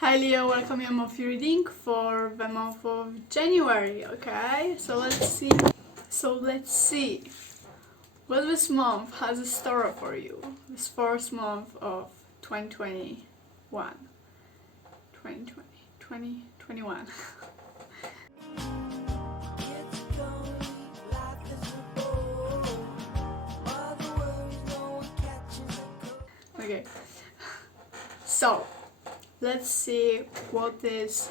Hi Leo, welcome to your monthly reading for the month of January. Okay, so let's see what this month has in store for you. This first month of 2021. 2021. Okay, so let's see what is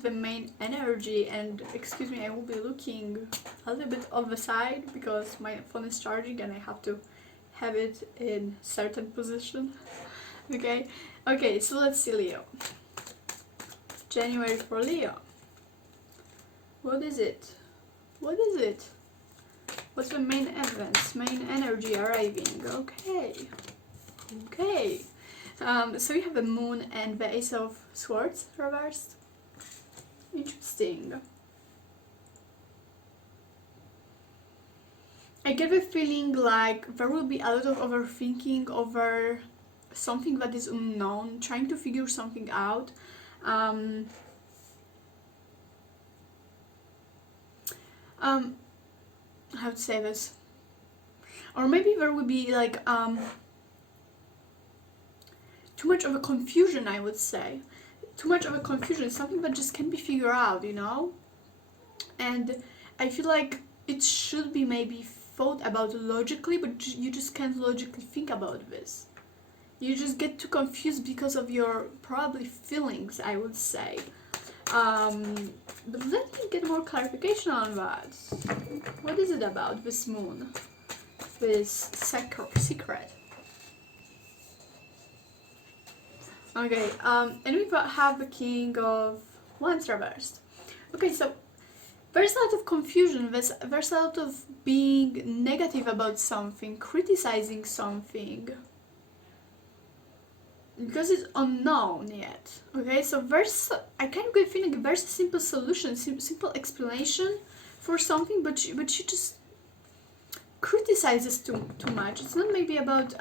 the main energy. And excuse me, I will be looking a little bit off the side because my phone is charging and I have to have it in certain position. Okay, so let's see Leo. January for Leo. What is it? What's the main events, main energy arriving? Okay. So you have the moon and the ace of swords reversed. Interesting. I get the feeling like there will be a lot of overthinking over something that is unknown, trying to figure something out. How to say this? Or maybe there will be like too much of a confusion, I would say. Too much of a confusion, something that just can't be figured out, you know? And I feel like it should be maybe thought about logically, but you just can't logically think about this. You just get too confused because of your probably feelings, I would say. But let me get more clarification on that. What is it about this moon? This secret? Okay, and we have the King of Wands reversed. Okay, so there's a lot of confusion, there's a lot of being negative about something, criticizing something, because it's unknown yet. Okay, so I kind of get a feeling there's a simple solution, simple explanation for something, but you just criticize this too much. It's not maybe about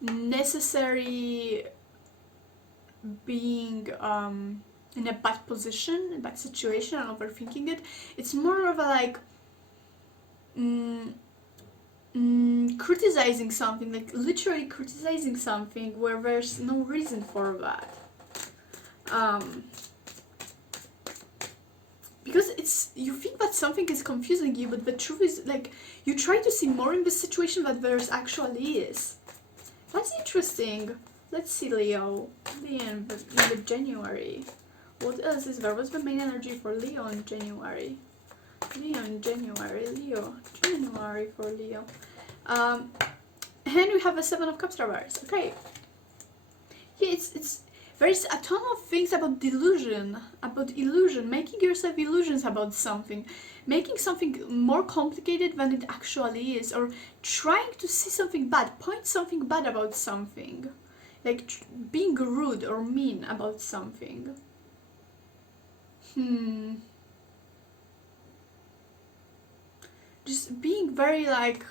necessary being in a bad position, a bad situation, and overthinking it. It's more of a like criticizing something, like literally criticizing something where there's no reason for that. Because you think that something is confusing you, but the truth is like you try to see more in the situation than there actually is. That's interesting. Let's see Leo. In the January. What else is there? What's the main energy for Leo in January? January for Leo. And we have a Seven of Cups reverse. Okay. Yeah, there's a ton of things about delusion, about illusion, making yourself illusions about something, making something more complicated than it actually is, or trying to see something bad, point something bad about something, like being rude or mean about something. Just being very like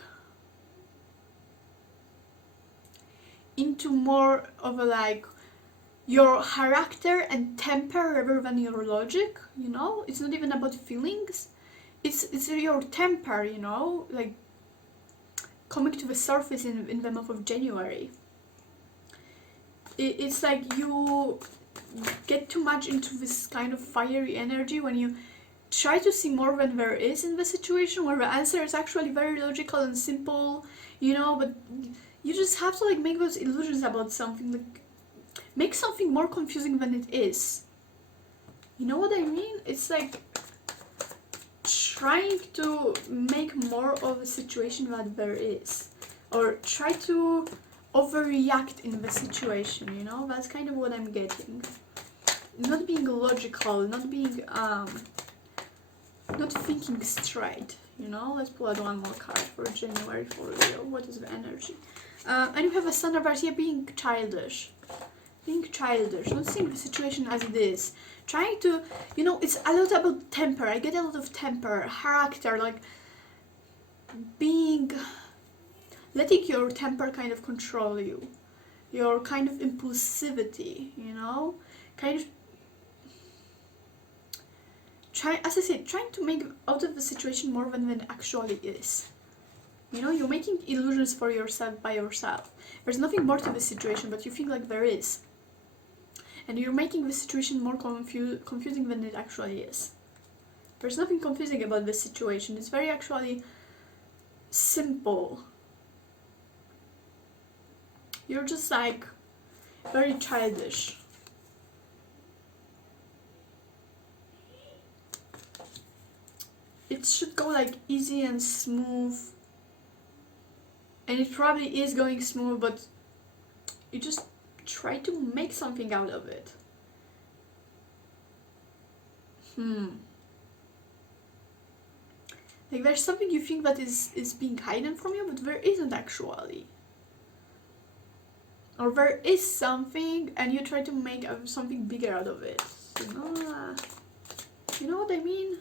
into more of a like your character and temper rather than your logic, you know? It's not even about feelings. It's your temper, you know, like coming to the surface in the month of January. It's like you get too much into this kind of fiery energy when you try to see more than there is in the situation, where the answer is actually very logical and simple, you know, but you just have to like make those illusions about something, like make something more confusing than it is. You know what I mean? It's like trying to make more of a situation than there is, or try to overreact in the situation, you know? That's kind of what I'm getting. Not being logical, not being not thinking straight, you know? Let's pull out one more card for January for Leo. What is the energy? And you have a Sun reverse here, being childish, not seeing the situation as it is, trying to, you know, it's a lot about temper. I get a lot of temper, character, like being letting your temper kind of control you, your kind of impulsivity, you know, kind of as I said, trying to make out of the situation more than it actually is. You know, you're making illusions for yourself by yourself. There's nothing more to the situation, but you feel like there is. And you're making the situation more confusing than it actually is. There's nothing confusing about this situation. It's very actually simple. You're just like very childish. It should go like easy and smooth. And it probably is going smooth, but you just try to make something out of it. Like there's something you think that is being hidden from you, but there isn't actually. Or there is something and you try to make something bigger out of it. You know what I mean?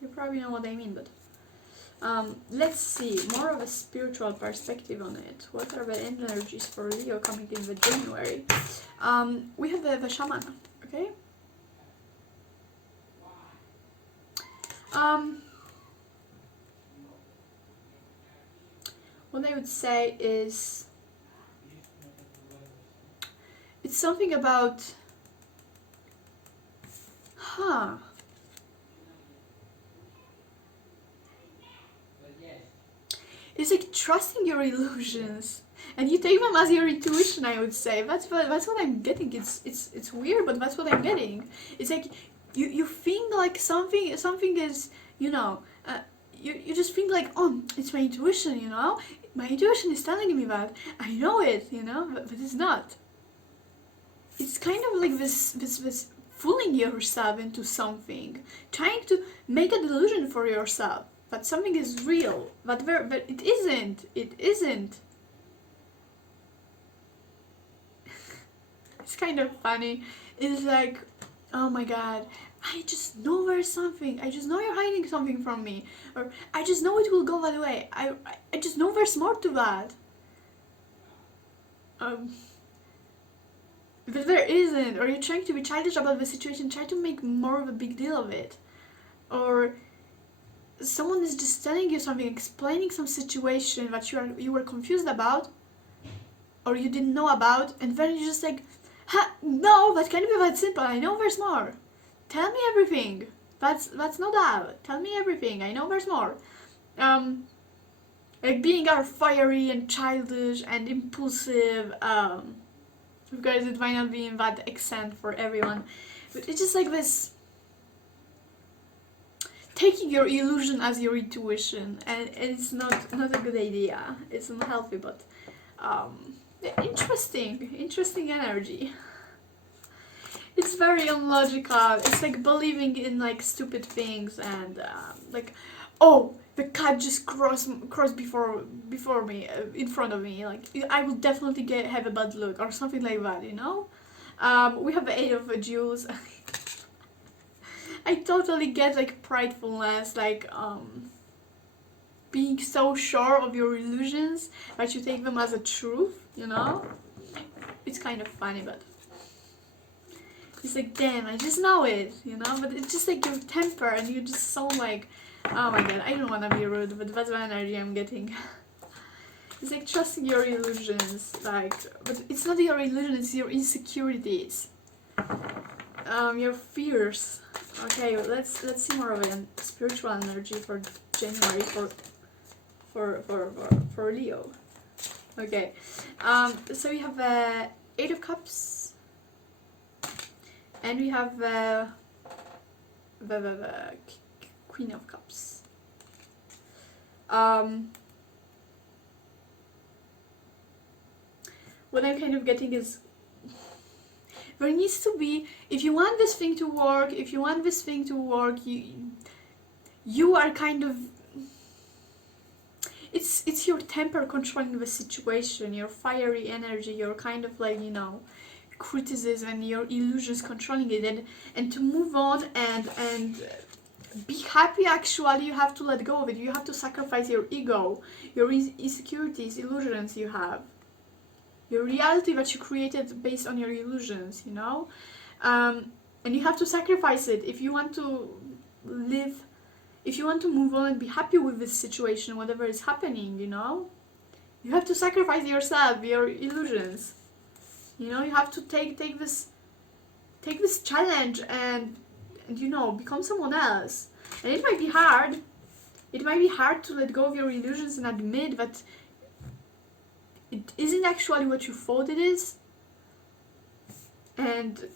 You probably know what I mean, but let's see more of a spiritual perspective on it. What are the energies for Leo coming in the January? We have the shaman, okay? What I would say is it's something about it's like trusting your illusions, and you take them as your intuition. I would say that's what I'm getting. It's weird, but that's what I'm getting. It's like you think like something is, you know, you just think like, oh, it's my intuition, you know. My intuition is telling me that I know it, you know, but it's not. It's kind of like this fooling yourself into something, trying to make a delusion for yourself that something is real, but it isn't. It isn't. It's kind of funny. It's like, oh my god, I just know there's something. I just know you're hiding something from me, or I just know it will go that way. I just know there's more to that. But there isn't, or you're trying to be childish about the situation, try to make more of a big deal of it, or someone is just telling you something, explaining some situation that you were confused about, or you didn't know about, and then you're just like, no, that can't be that simple. I know there's more. Tell me everything. That's not that. Tell me everything. I know there's more. Like being all fiery and childish and impulsive. Because it might not be in that extent for everyone, but it's just like this taking your illusion as your intuition, and it's not a good idea. It's unhealthy, but interesting energy. It's very illogical. It's like believing in like stupid things, and like, oh, the cat just crossed before me, in front of me. Like I will definitely have a bad look or something like that, you know. We have the Eight of Jewels. I totally get like pridefulness, like being so sure of your illusions that you take them as a truth, you know. It's kind of funny, but it's like, damn, I just know it, you know. But it's just like your temper, and you're just so like, oh my god, I don't want to be rude, but that's the energy I'm getting. It's like trusting your illusions, like, but it's not your illusions, it's your insecurities, your fears. Okay, let's see more of a spiritual energy for January for Leo. Okay, so we have the Eight of Cups, and we have the Queen of Cups. What I'm kind of getting is there needs to be, if you want this thing to work, you are kind of, it's your temper controlling the situation, your fiery energy, your kind of like, you know, criticism and your illusions controlling it, and to move on and be happy, actually, you have to let go of it. You have to sacrifice your ego, your insecurities, illusions you have, your reality that you created based on your illusions, you know? And you have to sacrifice it if you want to live, if you want to move on and be happy with this situation, whatever is happening, you know? You have to sacrifice yourself, your illusions. You know, you have to take this challenge and you know, become someone else. And it might be hard. It might be hard to let go of your illusions and admit that it isn't actually what you thought it is. And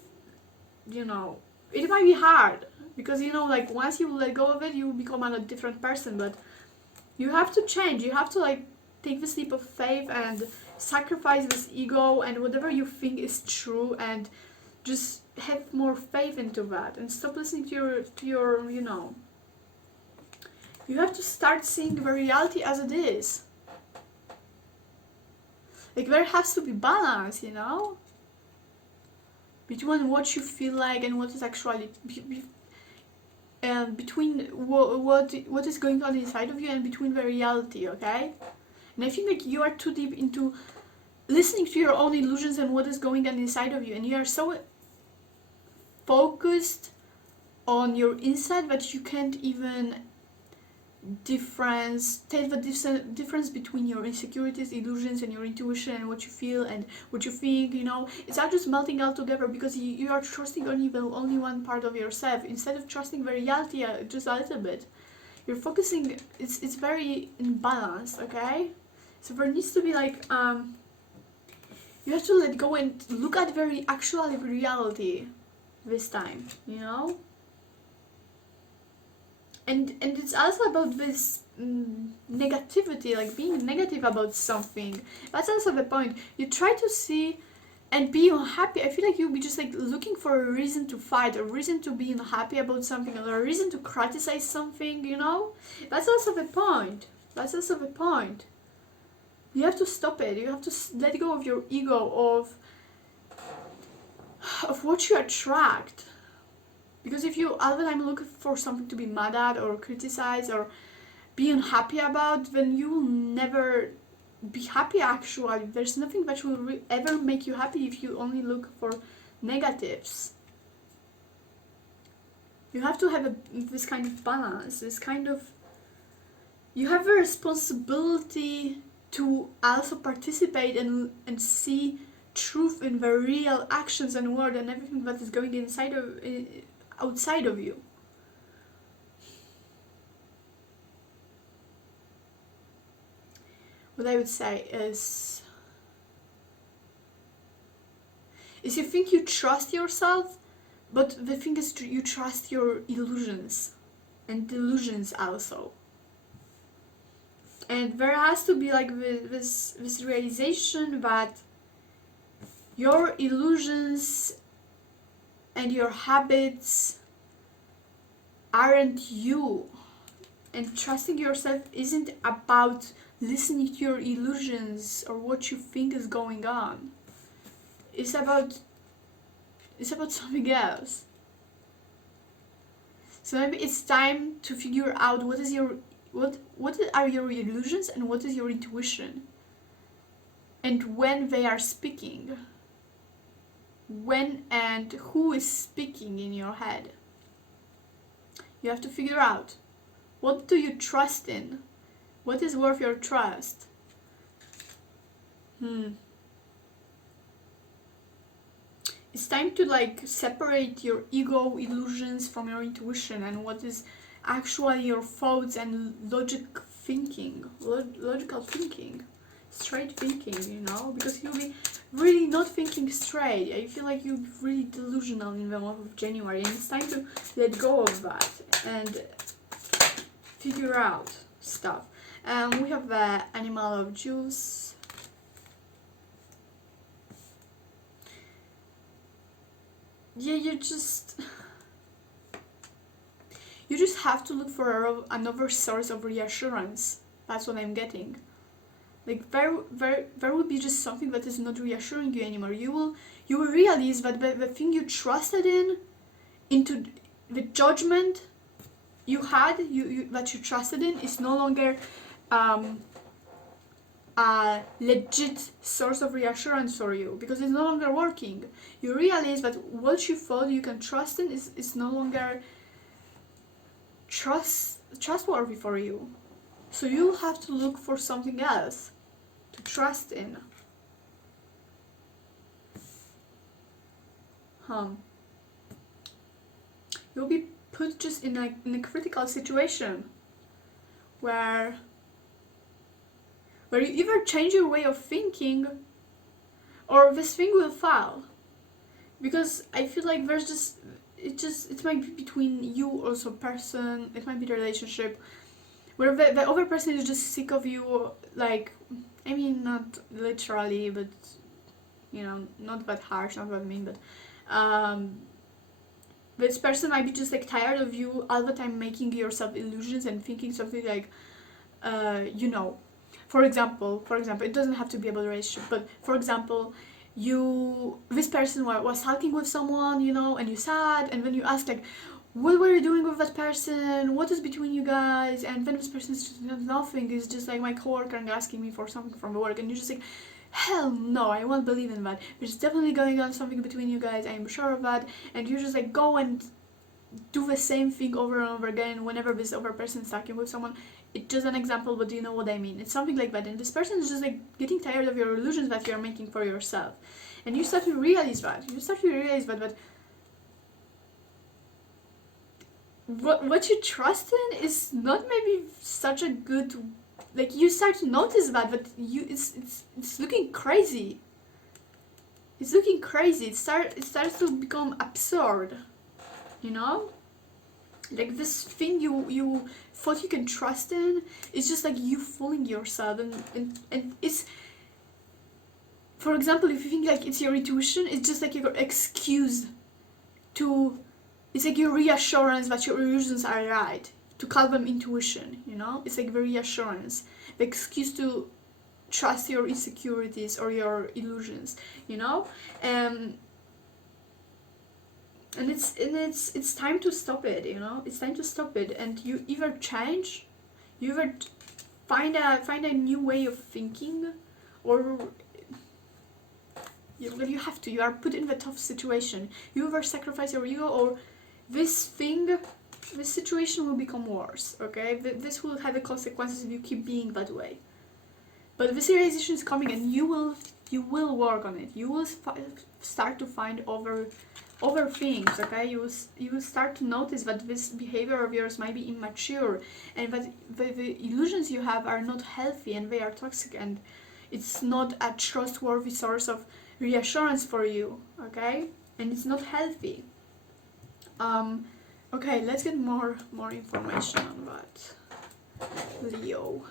you know, it might be hard because, you know, like once you let go of it, you become a different person. But you have to change. You have to like take this leap of faith and sacrifice this ego and whatever you think is true, and just have more faith into that and stop listening to your you know, you have to start seeing the reality as it is. Like there has to be balance, you know, between what you feel like and what is actually between what is going on inside of you and between the reality, okay? And I think like you are too deep into listening to your own illusions and what is going on inside of you, and you are so focused on your inside that you can't even tell the difference between your insecurities, illusions, and your intuition and what you feel and what you think, you know. It's all just melting all together because you are trusting only one part of yourself instead of trusting the reality just a little bit. You're focusing, it's very imbalanced, okay? So there needs to be like you have to let go and look at very actual reality this time, you know. And it's also about this negativity, like being negative about something. That's also the point. You try to see and be unhappy. I feel like you'll be just like looking for a reason to fight, a reason to be unhappy about something, or a reason to criticize something, you know. That's also the point. That's also the point. You have to stop it. You have to let go of your ego, of what you attract. Because if you all the time look for something to be mad at or criticize or be unhappy about, then you will never be happy actually. There's nothing that will ever make you happy if you only look for negatives. You have to have this kind of balance, this kind of... You have a responsibility to also participate and see truth in the real actions and word and everything that is going outside of you. What I would say is you think you trust yourself, but the thing is you trust your illusions and delusions also. And there has to be like this realization that your illusions and your habits aren't you. And trusting yourself isn't about listening to your illusions or what you think is going on. It's about something else. So maybe it's time to figure out what are your illusions and what is your intuition, and when they are speaking, when and who is speaking in your head. You have to figure out, what do you trust in? What is worth your trust? It's time to like separate your ego illusions from your intuition and what is actually your thoughts and logical thinking, straight thinking, you know, because you'll be really not thinking straight. I feel like you'll be really delusional in the month of January, and it's time to let go of that and figure out stuff. We have the animal of juice. Yeah, you just have to look for another source of reassurance. That's what I'm getting. Like there will be just something that is not reassuring you anymore. You will realize that the thing you trusted into the judgment that you trusted in is no longer a legit source of reassurance for you, because it's no longer working. You realize that what you thought you can trust in is no longer trustworthy for you. So you have to look for something else to trust in. You'll be put just in a critical situation where you either change your way of thinking or this thing will fail. Because I feel like it might be between you also person, it might be the relationship where the other person is just sick of you, like, I mean, not literally, but, you know, not that harsh, not that mean, but this person might be just like tired of you all the time making yourself illusions and thinking something like, you know, for example, it doesn't have to be about a relationship, but for example, this person was talking with someone, you know, and you sad, and then you ask like, what were you doing with that person? What is between you guys? And then this person is just nothing. It's just like my coworker and asking me for something from work, and you're just like, hell no, I won't believe in that. There's definitely going on something between you guys. I'm sure of that. And you just like go and do the same thing over and over again whenever this other person is talking with someone. It's just an example, but you know what I mean. It's something like that, and this person is just like getting tired of your illusions that you're making for yourself, and you start to realize that. That what you trust in is not maybe such a good, like, you start to notice that it's looking crazy. It's looking crazy. It starts to become absurd, you know. Like this thing you thought you can trust in, it's just like you fooling yourself, and it's, for example, if you think like it's your intuition, it's just like your excuse to, it's like your reassurance that your illusions are right, to call them intuition, you know. It's like the reassurance, the excuse to trust your insecurities or your illusions, you know. And it's time to stop it, you know. It's time to stop it, and you either change, you either find a new way of thinking, or you have to. You are put in the tough situation. You either sacrifice your ego, or this situation will become worse. Okay, this will have the consequences if you keep being that way. But this realization is coming, and you will work on it. You will start to find other things, okay? You will start to notice that this behavior of yours might be immature, and that the illusions you have are not healthy, and they are toxic, and it's not a trustworthy source of reassurance for you, okay? And it's not healthy. Okay, let's get more information on that. Leo.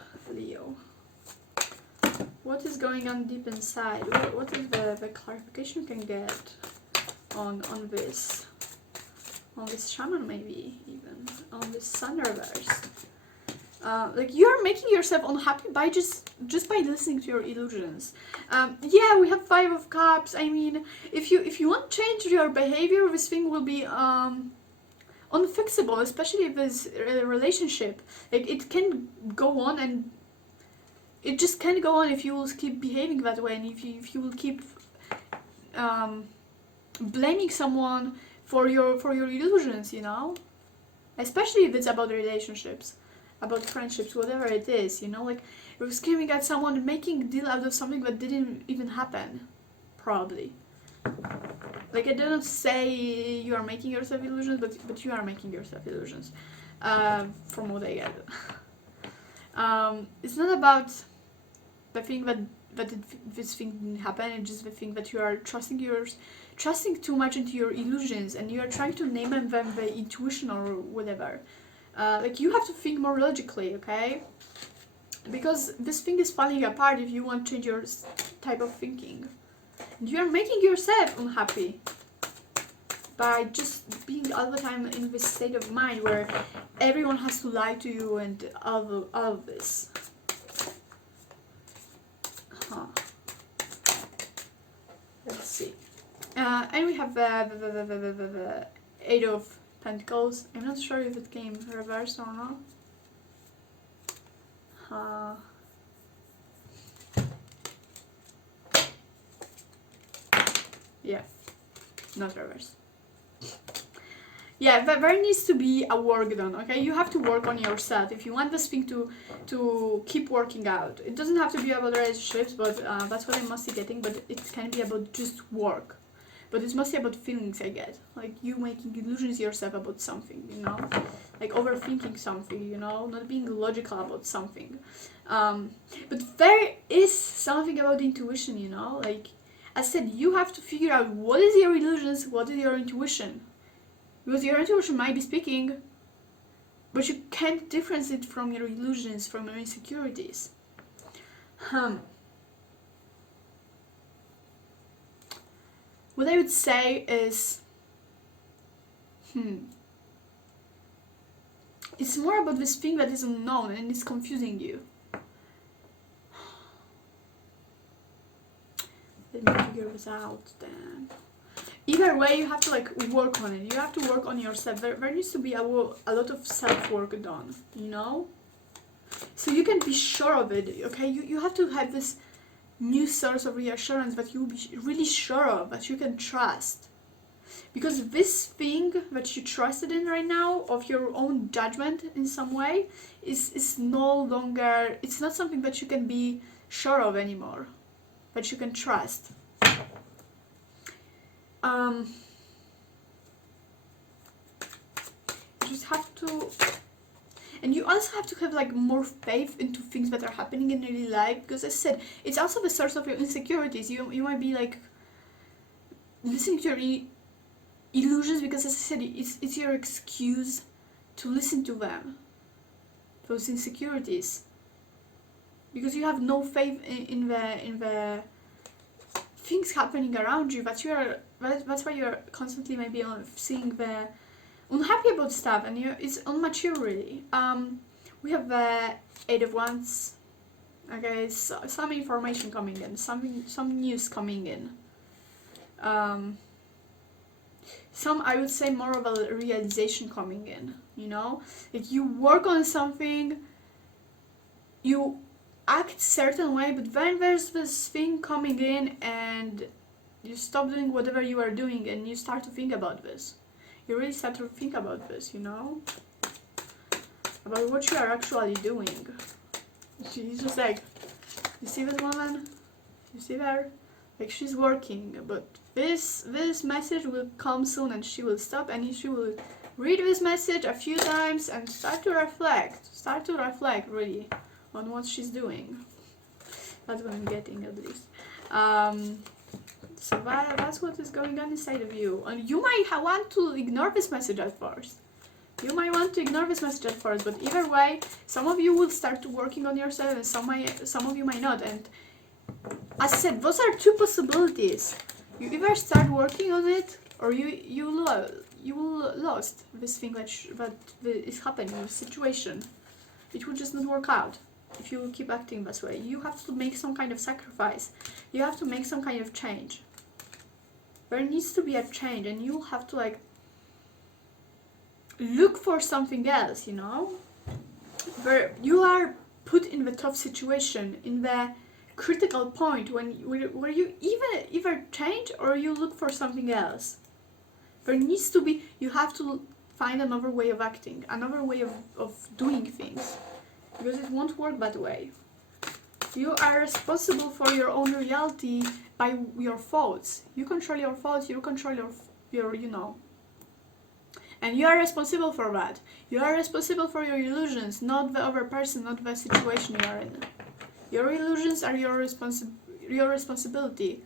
What is going on deep inside? What is the clarification you can get on this shaman, maybe even on this sun reverse? Like, you are making yourself unhappy by just by listening to your illusions. Yeah, we have 5 of Cups. I mean, if you want to change your behavior, this thing will be unfixable, especially if there's a relationship. Like, it can go on, and it just can't go on if you will keep behaving that way, and if you will keep blaming someone for your illusions, you know. Especially if it's about relationships, about friendships, whatever it is, you know. Like, you're screaming at someone, making a deal out of something that didn't even happen, probably. Like, I didn't say you are making yourself illusions, but you are making yourself illusions, from what I get. It's not about the thing this thing didn't happen. It's just the thing that you are trusting too much into your illusions, and you are trying to name them the intuition or whatever. Like, you have to think more logically, okay? Because this thing is falling apart if you want to change your type of thinking. And you are making yourself unhappy by just being all the time in this state of mind where everyone has to lie to you and all of this. Let's see. And we have the 8 of Pentacles. I'm not sure if it came reversed or not. Yeah, not reverse. Yeah, there needs to be a work done, okay? You have to work on yourself if you want this thing to keep working out. It doesn't have to be about relationships, but that's what I'm mostly getting, but it can be about just work. But it's mostly about feelings I get. Like you making illusions yourself about something, you know? Like overthinking something, you know? Not being logical about something. But there is something about intuition, you know? Like I said, you have to figure out what is your illusions, what is your intuition. Because your intuition might be speaking, but you can't differentiate it from your illusions, from your insecurities. What I would say is, it's more about this thing that is unknown and it's confusing you. Let me figure this out then. Either way, you have to like work on it. You have to work on yourself. There needs to be a lot of self-work done, you know? So you can be sure of it, okay? You have to have this new source of reassurance that you'll be really sure of, that you can trust. Because this thing that you trusted in right now, of your own judgment in some way, is no longer, it's not something that you can be sure of anymore, that you can trust. You just have to, and you also have to have like more faith into things that are happening in daily life, because as I said, it's also the source of your insecurities. You might be like listening to your illusions because, as I said, it's your excuse to listen to them, those insecurities, because you have no faith in the things happening around you. That's why you're constantly maybe seeing the unhappy about stuff, and it's immature really. We have the Eight of Wands. Okay, so, some information coming in, some news coming in. Some, I would say, more of a realization coming in, you know? Like you work on something, you act certain way, but then there's this thing coming in and you stop doing whatever you are doing and you start to think about this. You really start to think about this, you know? About what you are actually doing. She's just like, you see this woman? You see her? Like she's working, but this message will come soon and she will stop and she will read this message a few times and start to reflect really on what she's doing. That's what I'm getting, at least. So that's what is going on inside of you, and you might want to ignore this message at first. But either way, some of you will start to working on yourself and some of you might not. And as I said, those are two possibilities. You either start working on it, or you will lost this thing that is happening, this situation. It will just not work out if you keep acting this way. You have to make some kind of sacrifice. You have to make some kind of change. There needs to be a change, and you have to like look for something else, you know? Where you are put in the tough situation, in the critical point where you either change or you look for something else. There needs to be, you have to find another way of acting, another way of doing things, because it won't work that way. You are responsible for your own reality by your thoughts. You control your thoughts, you control your you know. And you are responsible for that. You are responsible for your illusions, not the other person, not the situation you are in. Your illusions are your responsibility.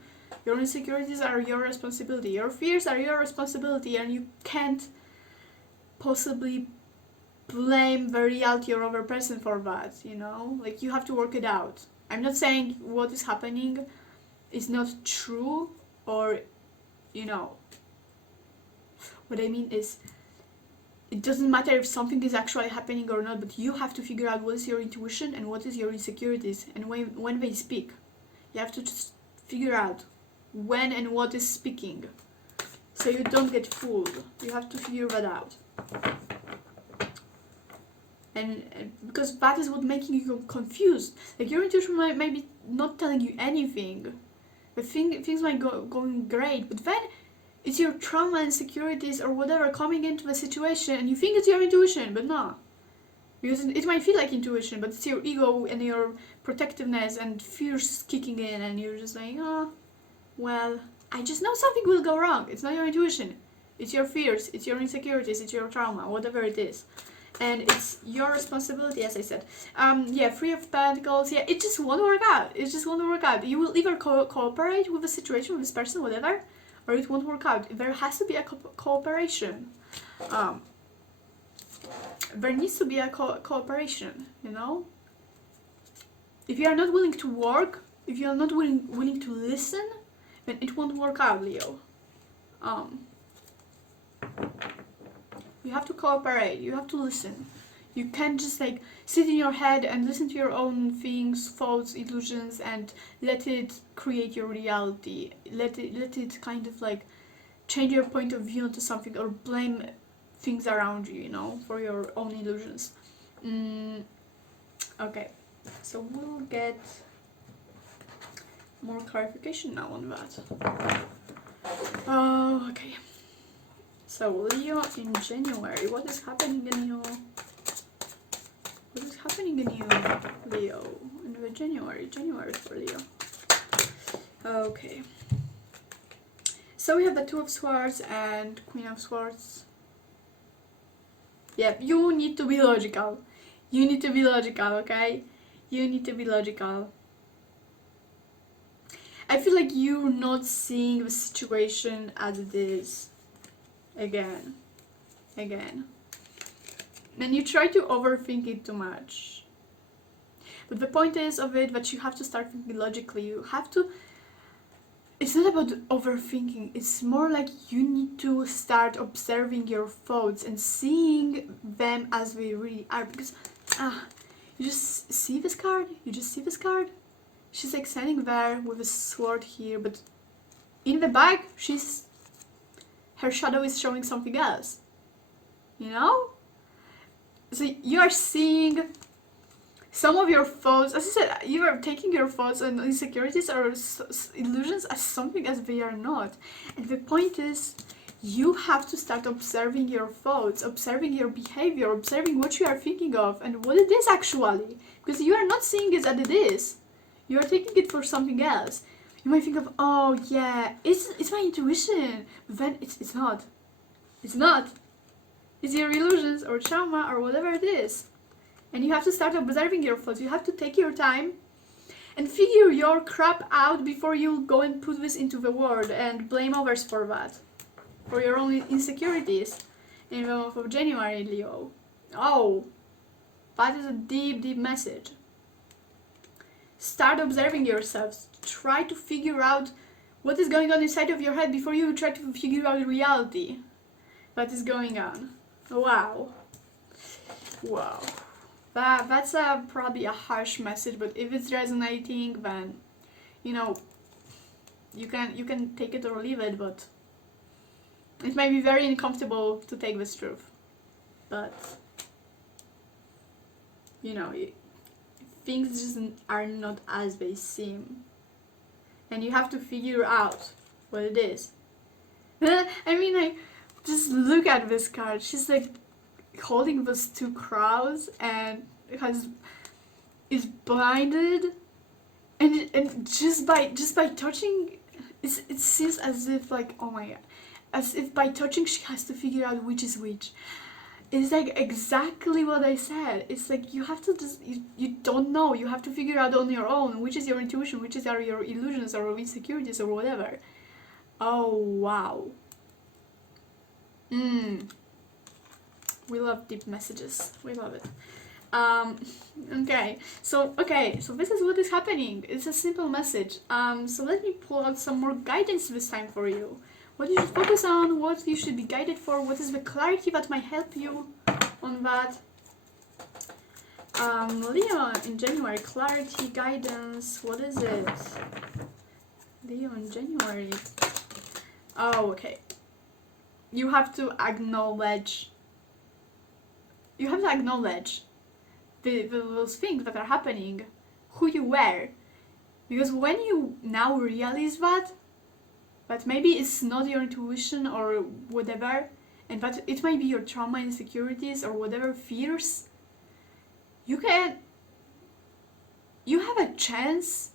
Your insecurities are your responsibility. Your fears are your responsibility, and you can't possibly blame the reality or other person for that, you know? Like, you have to work it out. I'm not saying what is happening is not true, or, you know, what I mean is, it doesn't matter if something is actually happening or not, but you have to figure out what is your intuition and what is your insecurities, and when they speak. You have to just figure out when and what is speaking, so you don't get fooled. You have to figure that out. And because that is what making you confused. Like your intuition might be not telling you anything. Things might going great, but then it's your trauma, insecurities, or whatever coming into the situation, and you think it's your intuition, but no. Because it might feel like intuition, but it's your ego and your protectiveness and fears kicking in, and you're just like, oh, well, I just know something will go wrong. It's not your intuition. It's your fears, it's your insecurities, it's your trauma, whatever it is. And it's your responsibility, as I said. Yeah, Three of Pentacles, yeah, it just won't work out. It just won't work out. You will either cooperate with the situation, with this person, whatever, or it won't work out. There has to be a cooperation. There needs to be a cooperation, you know? If you are not willing to work, if you are not willing to listen, then it won't work out, Leo. You have to cooperate, you have to listen. You can't just like sit in your head and listen to your own things, thoughts, illusions, and let it create your reality. Let it kind of like change your point of view into something, or blame things around you, you know, for your own illusions. Okay, so we'll get more clarification now on that. Okay. So Leo in January, what is happening in you? What is happening in you, Leo, in the January for Leo? Okay. So we have the Two of Swords and Queen of Swords. Yeah, you need to be logical. You need to be logical, okay? You need to be logical. I feel like you're not seeing the situation as it is. Again. And you try to overthink it too much. But the point is of it that you have to start thinking logically. You have to... It's not about overthinking. It's more like you need to start observing your thoughts and seeing them as they really are. Because, you just see this card. She's like standing there with a sword here, but in the back, her shadow is showing something else. You know? So you are seeing some of your thoughts, as I said, you are taking your thoughts and insecurities or illusions as something as they are not. And the point is, you have to start observing your thoughts, observing your behavior, observing what you are thinking of and what it is actually. Because you are not seeing it as it is. You are taking it for something else. You might think of, oh yeah, it's my intuition. But then it's not. It's not. It's your illusions or trauma or whatever it is. And you have to start observing your thoughts. You have to take your time and figure your crap out before you go and put this into the world and blame others for that. For your own insecurities. In the month of January, Leo. Oh, that is a deep, deep message. Start observing yourselves. Try to figure out what is going on inside of your head before you try to figure out reality that is going on. Wow. That's probably a harsh message, but if it's resonating, then you know you can take it or leave it, but it may be very uncomfortable to take this truth. But you know, things just are not as they seem. And you have to figure out what it is. I mean, like, just look at this card. She's like holding those two crows and is blinded, and just by touching, it seems as if like, oh my god, as if by touching she has to figure out which is which. It's like exactly what I said. It's like you have to just, you don't know. You have to figure out on your own which is your intuition, which is your illusions or insecurities or whatever. Oh, wow. We love deep messages. We love it. Okay, so this is what is happening. It's a simple message. So let me pull out some more guidance this time for you. What you should focus on, what you should be guided for, what is the clarity that might help you on that. Leo in January, clarity, guidance, what is it? Leo in January. Oh, okay. You have to acknowledge you have to acknowledge those things that are happening, who you were. Because when you now realize that maybe it's not your intuition or whatever, and that it might be your trauma, insecurities, or whatever fears, you have a chance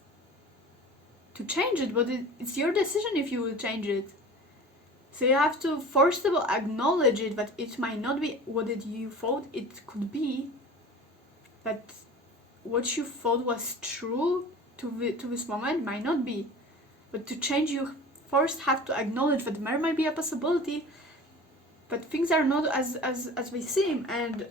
to change it, but it's your decision if you will change it. So you have to first of all acknowledge it, that it might not be what you thought it could be, that what you thought was true to this moment might not be. But to change, you first have to acknowledge that there might be a possibility that things are not as they seem, and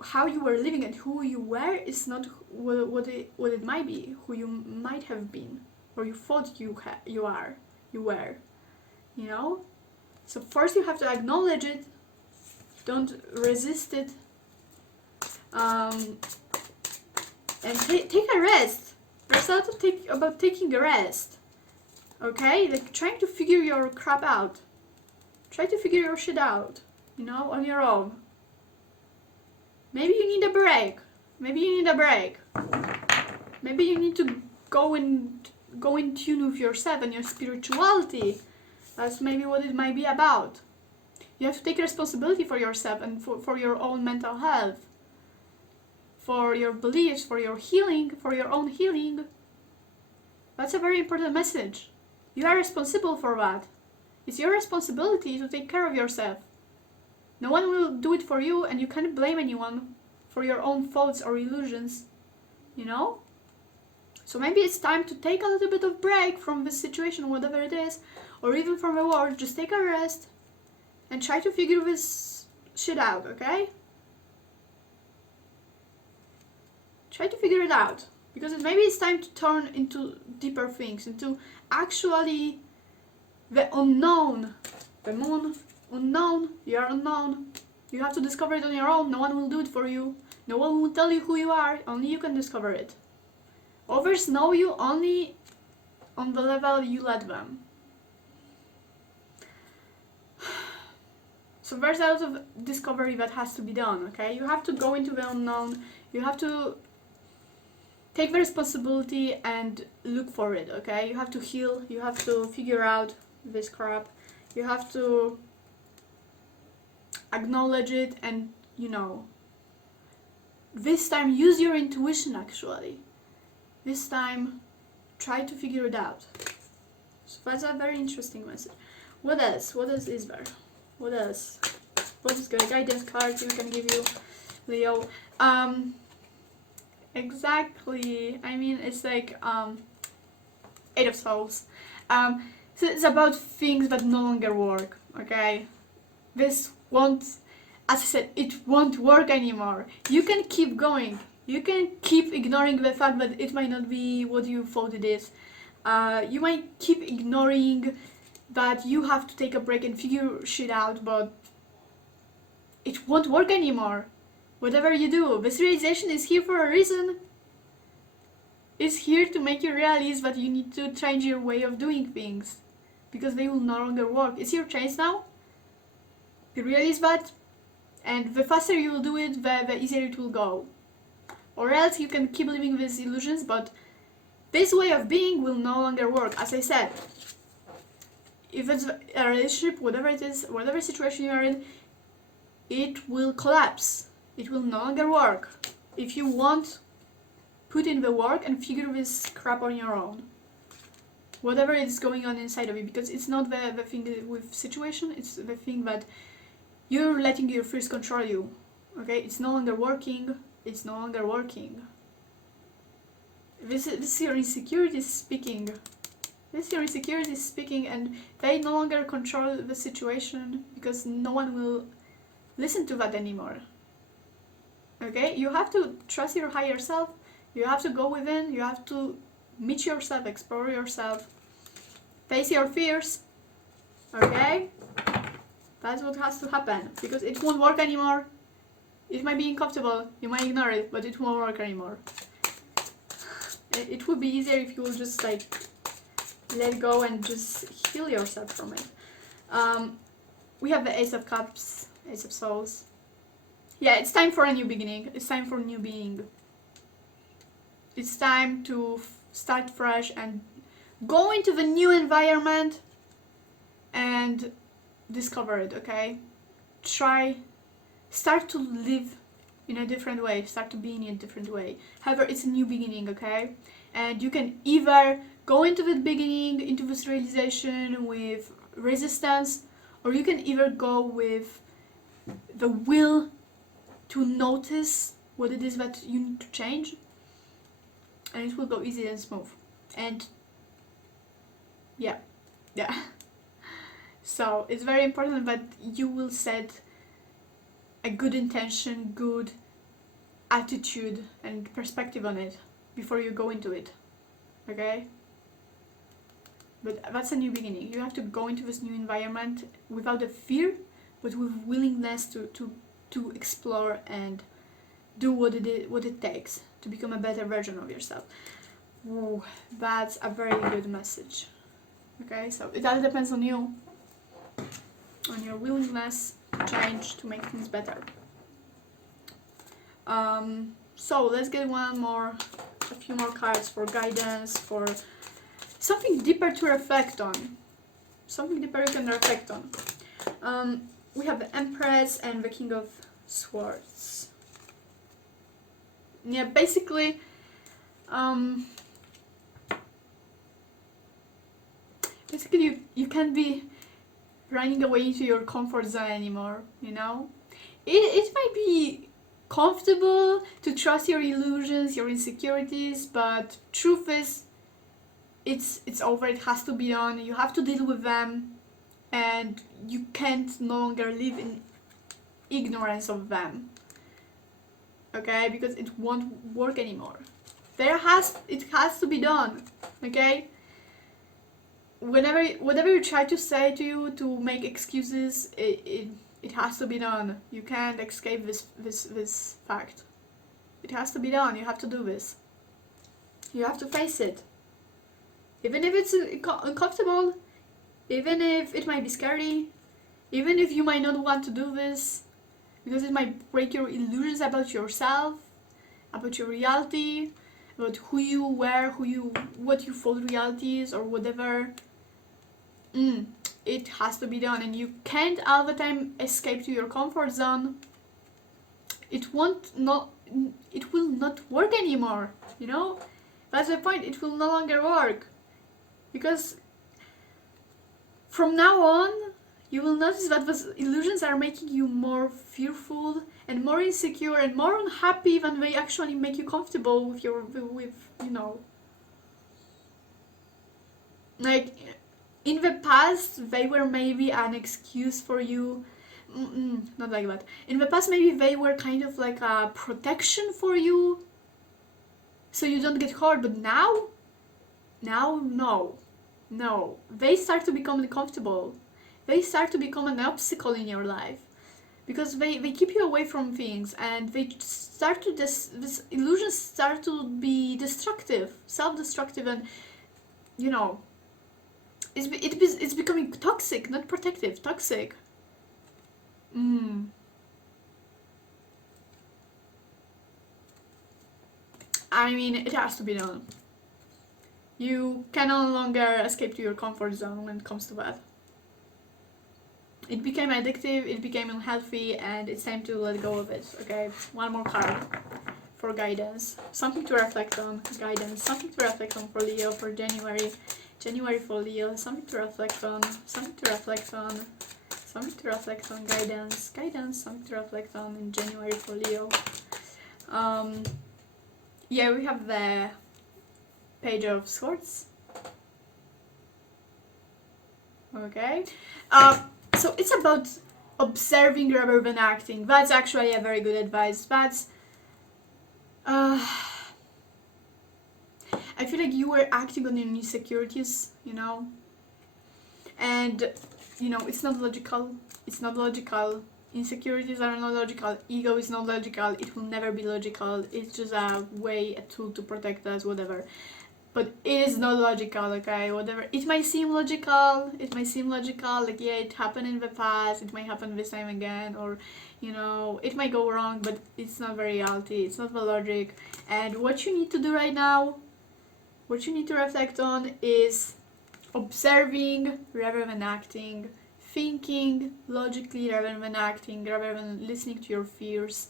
how you were living and who you were is not what it might be, who you might have been, or you thought you were, you know? So first you have to acknowledge it, don't resist it, and take a rest. There's a lot about taking a rest, okay? Like trying to figure your crap out. Try to figure your shit out, you know, on your own. Maybe you need a break. Maybe you need a break. Maybe you need to go in tune with yourself and your spirituality. That's maybe what it might be about. You have to take responsibility for yourself and for your own mental health, for your beliefs, for your healing, for your own healing. That's a very important message. You are responsible for that. It's your responsibility to take care of yourself. No one will do it for you, and you can't blame anyone for your own thoughts or illusions, you know? So maybe it's time to take a little bit of break from this situation, whatever it is, or even from the world. Just take a rest and try to figure this shit out, okay? Try to figure it out, because maybe it's time to turn into deeper things, into actually the unknown, the moon, unknown, you are unknown. You have to discover it on your own. No one will do it for you. No one will tell you who you are. Only you can discover it. Others know you only on the level you let them. So there's a lot of discovery that has to be done, okay? You have to go into the unknown. You have to take the responsibility and look for it, okay? You have to heal. You have to figure out this crap. You have to acknowledge it, and you know, this time use your intuition. Actually, this time try to figure it out. So that's a very interesting message. What else is there? What else? What is good? Guidance cards we can give you, Leo. Exactly, I mean, it's like Eight of Souls. So it's about things that no longer work, okay? This won't, as I said, it won't work anymore. You can keep going. You can keep ignoring the fact that it might not be what you thought it is. You might keep ignoring that you have to take a break and figure shit out, but it won't work anymore. Whatever you do, this realization is here for a reason. It's here to make you realize that you need to change your way of doing things, because they will no longer work. It's your chance now. You realize that, and the faster you will do it, the easier it will go. Or else you can keep living these illusions, but this way of being will no longer work. As I said, if it's a relationship, whatever it is, whatever situation you are in, it will collapse. It will no longer work. If you want, put in the work and figure this crap on your own. Whatever is going on inside of you, because it's not the thing with situation, it's the thing that you're letting your fears control you. Okay, it's no longer working. It's no longer working. This is your insecurities speaking. This is your insecurities speaking, and they no longer control the situation because no one will listen to that anymore. Okay, you have to trust your higher self. You have to go within. You have to meet yourself, explore yourself, face your fears. Okay, that's what has to happen, because it won't work anymore. It might be uncomfortable, you might ignore it, but it won't work anymore. It would be easier if you will just like let go and just heal yourself from it. We have the Ace of Cups, Ace of Souls. Yeah, it's time for a new beginning. It's time for a new being. It's time to start fresh and go into the new environment and discover it, okay? Start to live in a different way, start to be in a different way. However, it's a new beginning, okay? And you can either go into the beginning, into this realization with resistance, or you can either go with the will to notice what it is that you need to change, and it will go easy and smooth. And yeah. So it's very important that you will set a good intention, good attitude and perspective on it before you go into it, okay? But that's a new beginning. You have to go into this new environment without a fear, but with willingness to explore and do what it takes to become a better version of yourself. Ooh, that's a very good message. Okay, so it all depends on you, on your willingness to change, to make things better. So let's get a few more cards for guidance, for something deeper to reflect on. Something deeper you can reflect on. We have the Empress and the King of Swords. Yeah, basically, you can't be running away into your comfort zone anymore, you know? It might be comfortable to trust your illusions, your insecurities, but truth is, it's over, it has to be done, you have to deal with them, and you can't no longer live in ignorance of them, okay? Because it won't work anymore. It has to be done, okay? Whatever you try to say to make excuses, it has to be done. You can't escape this fact. It has to be done. You have to do this. You have to face it. Even if it's uncomfortable, even if it might be scary, even if you might not want to do this, because it might break your illusions about yourself, about your reality, about who you were, what you thought reality is, or whatever. It has to be done, and you can't all the time escape to your comfort zone. It will not work anymore, you know? That's the point, it will no longer work. Because from now on, you will notice that those illusions are making you more fearful and more insecure and more unhappy than they actually make you comfortable with you know. Like, in the past, they were maybe an excuse for you. Not like that. In the past, maybe they were kind of like a protection for you, so you don't get hurt. But now, no. They start to become uncomfortable. They start to become an obstacle in your life, because they keep you away from things, and they start to this illusions start to be destructive, self-destructive, and you know. It's becoming toxic, not protective, toxic. I mean, it has to be done. You can no longer escape to your comfort zone when it comes to that. It became addictive, it became unhealthy, and it's time to let go of it, okay? One more card for guidance. Something to reflect on, guidance. Something to reflect on for Leo for January. January for Leo, something to reflect on, something to reflect on, something to reflect on, guidance, something to reflect on in January for Leo. Yeah, we have the Page of Swords. Okay. So it's about observing rather than acting. That's actually a very good advice. That's I feel like you were acting on your insecurities, you know, and you know, it's not logical. Insecurities are not logical. Ego is not logical. It will never be logical. It's just a tool to protect us, whatever. but it is not logical, okay? Whatever. It might seem logical, like, yeah, it happened in the past, it might happen this time again, or, you know, it might go wrong, but it's not the reality, it's not the logic. And what you need to do right now, what you need to reflect on is observing rather than acting, thinking logically rather than acting, rather than listening to your fears.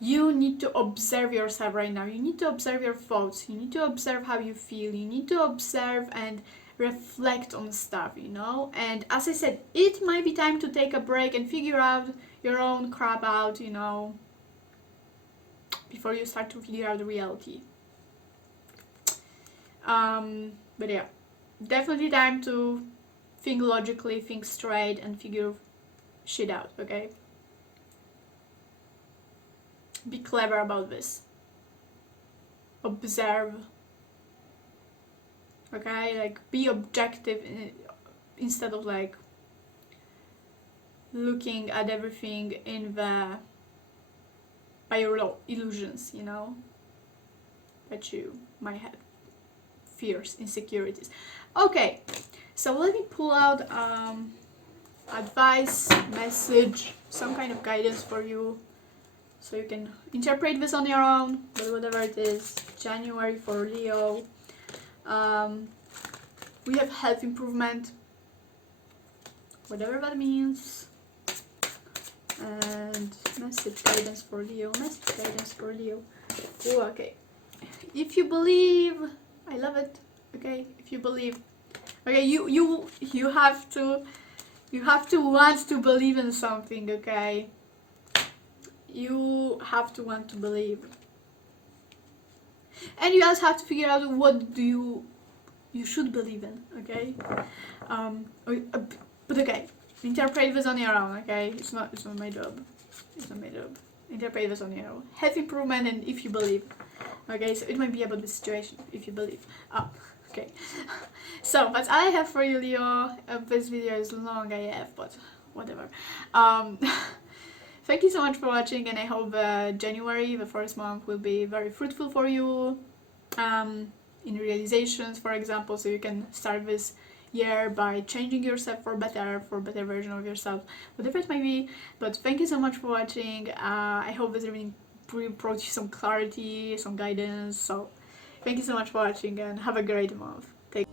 You need to observe yourself right now. You need to observe your thoughts. You need to observe how you feel. You need to observe and reflect on stuff, you know? And as I said, it might be time to take a break and figure out your own crap out, you know, before you start to figure out the reality. But yeah, definitely time to think logically, think straight, and figure shit out, okay? Be clever about this. Observe. Okay? Like, be objective instead of, like, looking at everything by your illusions, you know? That you might have. Fears, insecurities. Okay, so let me pull out advice, message, some kind of guidance for you, so you can interpret this on your own, but whatever it is. January for Leo. We have health improvement, whatever that means. And message guidance for Leo. Ooh, okay. If you believe, I love it. Okay, if you believe, okay, you have to want to believe in something. Okay, you have to want to believe, and you also have to figure out what do you should believe in. Okay, but okay, interpret this on your own. Okay, it's not my job. Interpret this on your own. Health improvement, and if you believe. Okay, so it might be about the situation, if you believe. Okay. So, that's all I have for you, Leo. This video is long AF, but whatever. Thank you so much for watching, and I hope January, the first month, will be very fruitful for you. In realizations, for example, so you can start this year by changing yourself for better version of yourself, whatever it might be. But thank you so much for watching. I hope this really brought you some clarity, some guidance. So thank you so much for watching, and have a great month. Take